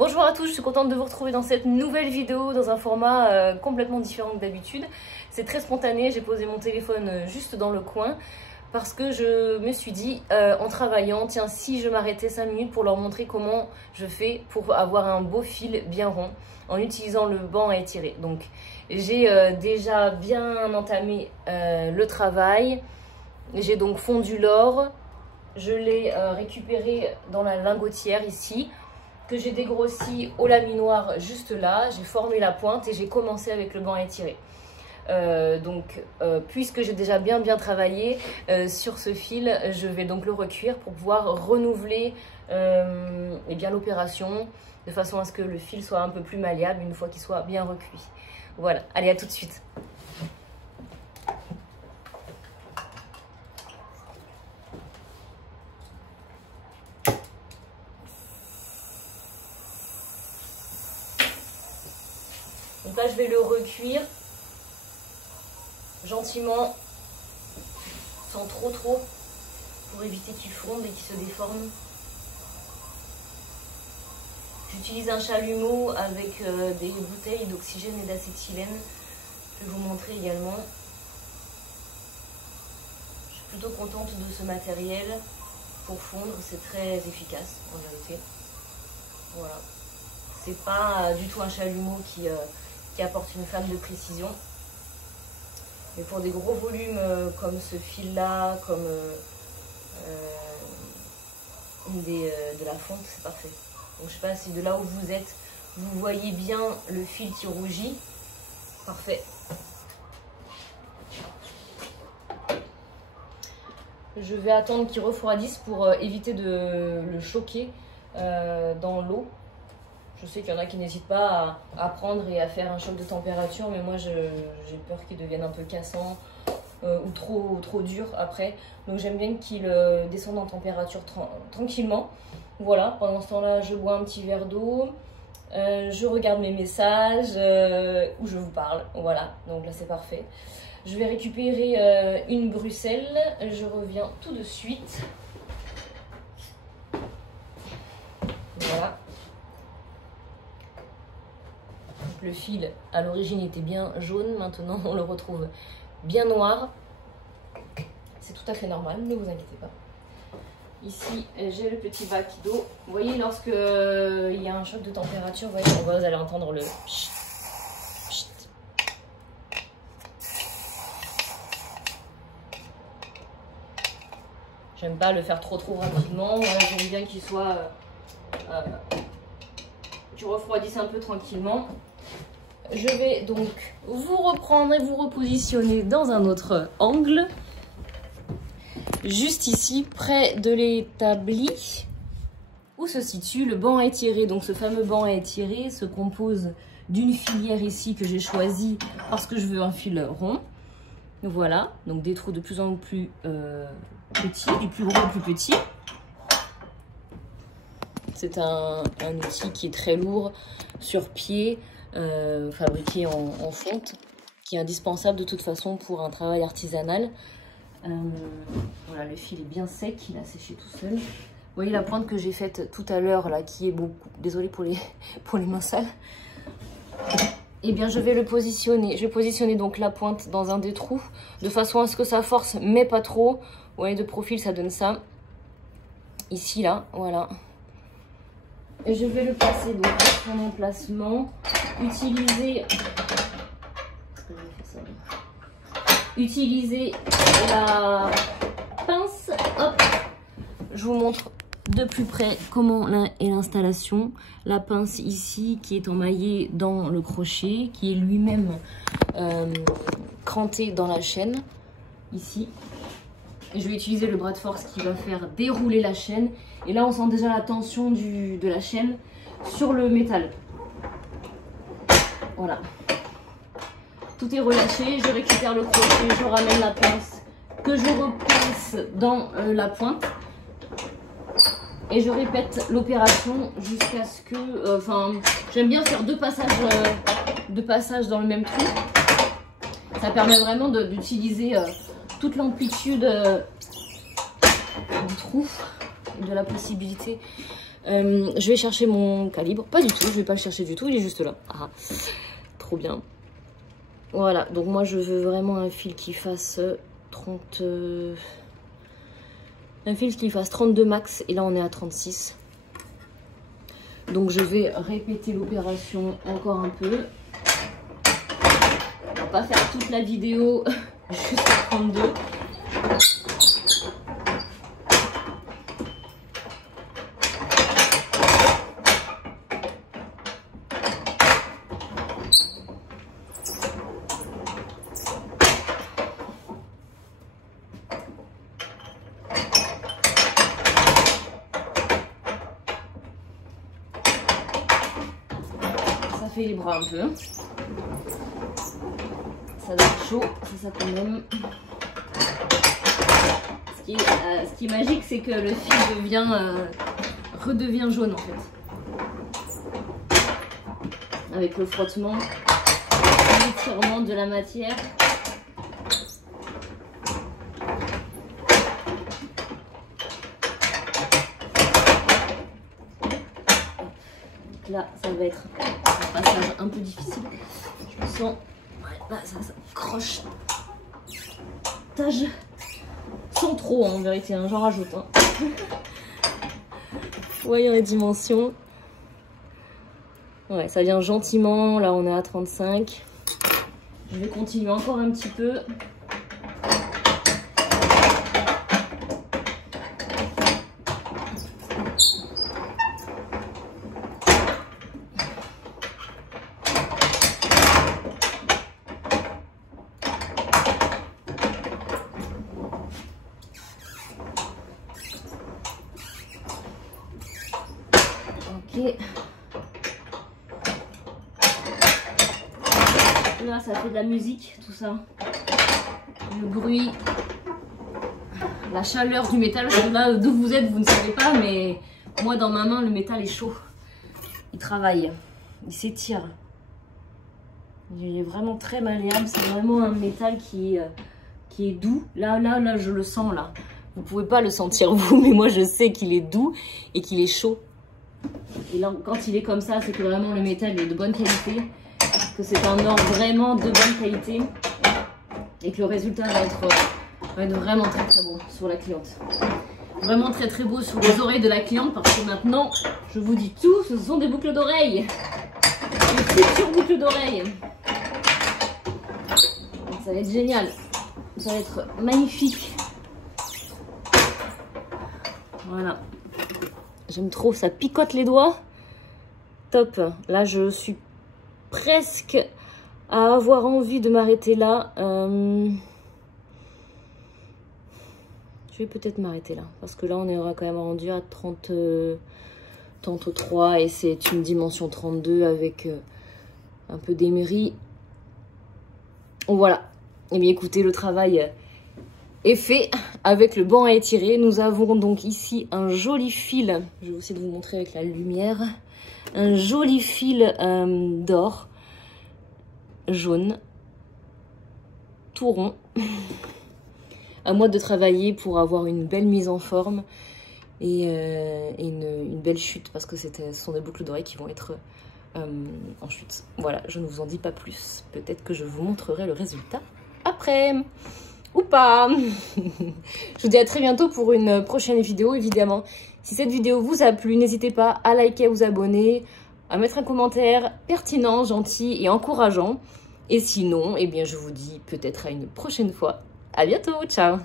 Bonjour à tous, je suis contente de vous retrouver dans cette nouvelle vidéo dans un format complètement différent que d'habitude. C'est très spontané, j'ai posé mon téléphone juste dans le coin parce que je me suis dit en travaillant, tiens, si je m'arrêtais 5 minutes pour leur montrer comment je fais pour avoir un beau fil bien rond en utilisant le banc à étirer. Donc j'ai déjà bien entamé le travail, j'ai donc fondu l'or, je l'ai récupéré dans la lingotière ici, que j'ai dégrossi au laminoir juste là, j'ai formé la pointe et j'ai commencé avec le banc à étirer. Puisque j'ai déjà bien travaillé sur ce fil, je vais donc le recuire pour pouvoir renouveler l'opération de façon à ce que le fil soit un peu plus malléable une fois qu'il soit bien recuit. Voilà, allez, à tout de suite. Donc là, je vais le recuire gentiment, sans trop, pour éviter qu'il fonde et qu'il se déforme. J'utilise un chalumeau avec des bouteilles d'oxygène et d'acétylène. Je vais vous montrer également. Je suis plutôt contente de ce matériel pour fondre, c'est très efficace en vérité. Voilà. C'est pas du tout un chalumeau qui apporte une flamme de précision. Mais pour des gros volumes comme ce fil-là, comme de la fonte, c'est parfait. Donc je sais pas si de là où vous êtes, vous voyez bien le fil qui rougit. Parfait. Je vais attendre qu'il refroidisse pour éviter de le choquer dans l'eau. Je sais qu'il y en a qui n'hésitent pas à prendre et à faire un choc de température, mais moi j'ai peur qu'il devienne un peu cassant ou trop dur après. Donc j'aime bien qu'il descende en température tranquillement. Voilà, pendant ce temps-là, je bois un petit verre d'eau, je regarde mes messages où je vous parle. Voilà, donc là c'est parfait. Je vais récupérer une Bruxelles, je reviens tout de suite. Voilà. Le fil à l'origine était bien jaune, maintenant on le retrouve bien noir. C'est tout à fait normal, ne vous inquiétez pas. Ici j'ai le petit bac d'eau. Vous voyez, lorsque il y a un choc de température, vous allez entendre le pchit, pchit. J'aime pas le faire trop rapidement. Voilà, j'aime bien qu'il soit tu refroidisses un peu tranquillement. Je vais donc vous reprendre et vous repositionner dans un autre angle. Juste ici, près de l'établi, où se situe le banc à étirer. Donc ce fameux banc à étirer se compose d'une filière ici que j'ai choisie parce que je veux un fil rond. Voilà, donc des trous de plus en plus petits, du plus gros au plus petit. C'est un outil qui est très lourd sur pied, fabriqué en fonte, qui est indispensable de toute façon pour un travail artisanal. Voilà, le fil est bien sec, il a séché tout seul. Vous voyez la pointe que j'ai faite tout à l'heure là, qui est beaucoup, désolée pour les mains sales. Et bien je vais le positionner. Je vais positionner donc la pointe dans un des trous, de façon à ce que ça force, mais pas trop. Vous voyez, de profil ça donne ça. Ici là, voilà. Et je vais le placer donc à son emplacement. Utiliser la pince. Hop. Je vous montre de plus près comment est l'installation. La pince ici qui est emmaillée dans le crochet, qui est lui-même cranté dans la chaîne. Ici. Et je vais utiliser le bras de force qui va faire dérouler la chaîne. Et là, on sent déjà la tension de la chaîne sur le métal. Voilà. Tout est relâché. Je récupère le crochet, je ramène la pince que je replace dans la pointe. Et je répète l'opération jusqu'à ce que... j'aime bien faire deux passages dans le même trou. Ça permet vraiment d'utiliser toute l'amplitude du trou, de la possibilité Je vais chercher mon calibre. Pas du tout, je vais pas le chercher du tout, il est juste là. Ah, trop bien. Voilà, donc moi je veux vraiment un fil qui fasse 30... Un fil qui fasse 32 max, et là on est à 36. Donc je vais répéter l'opération encore un peu. On va pas faire toute la vidéo jusqu'à 32. Fait les bras un peu. Ça doit être chaud, c'est ça qu'on aime. Ce qui est magique, c'est que le fil redevient jaune en fait. Avec le frottement, l'étirement de la matière. Donc là, ça va être un passage un peu difficile. Je le sens. Ouais, là, ça croche. Sans trop, hein, en vérité, hein, j'en rajoute. Hein. Voyons les dimensions. Ouais, ça vient gentiment. Là, on est à 35. Je vais continuer encore un petit peu. Ok. Là, ça fait de la musique, tout ça. Le bruit, la chaleur du métal. Là, d'où vous êtes, vous ne savez pas, mais moi, dans ma main, le métal est chaud. Il travaille, il s'étire. Il est vraiment très malléable. C'est vraiment un métal qui est doux. Là, je le sens, là. Vous pouvez pas le sentir, vous, mais moi, je sais qu'il est doux et qu'il est chaud. Et là, quand il est comme ça, c'est que vraiment le métal est de bonne qualité, que c'est un or vraiment de bonne qualité et que le résultat va être vraiment très très beau sur la cliente. Vraiment très très beau sur les oreilles de la cliente, parce que maintenant, je vous dis tout, ce sont des boucles d'oreilles. Des futures boucles d'oreilles. Ça va être génial. Ça va être magnifique. Voilà. J'aime trop, ça picote les doigts. Top. Là, je suis presque à avoir envie de m'arrêter là. Je vais peut-être m'arrêter là. Parce que là, on est quand même rendu à 33 et c'est une dimension 32 avec un peu d'émery. Voilà. Et bien écoutez, le travail est fait avec le banc à étirer. Nous avons donc ici un joli fil. Je vais essayer de vous montrer avec la lumière. Un joli fil d'or jaune, tout rond. À moi de travailler pour avoir une belle mise en forme et une belle chute, parce que ce sont des boucles d'oreilles qui vont être en chute. Voilà, je ne vous en dis pas plus. Peut-être que je vous montrerai le résultat après. Ou pas. Je vous dis à très bientôt pour une prochaine vidéo, évidemment. Si cette vidéo vous a plu, n'hésitez pas à liker, à vous abonner, à mettre un commentaire pertinent, gentil et encourageant. Et sinon, eh bien, je vous dis peut-être à une prochaine fois. À bientôt, ciao.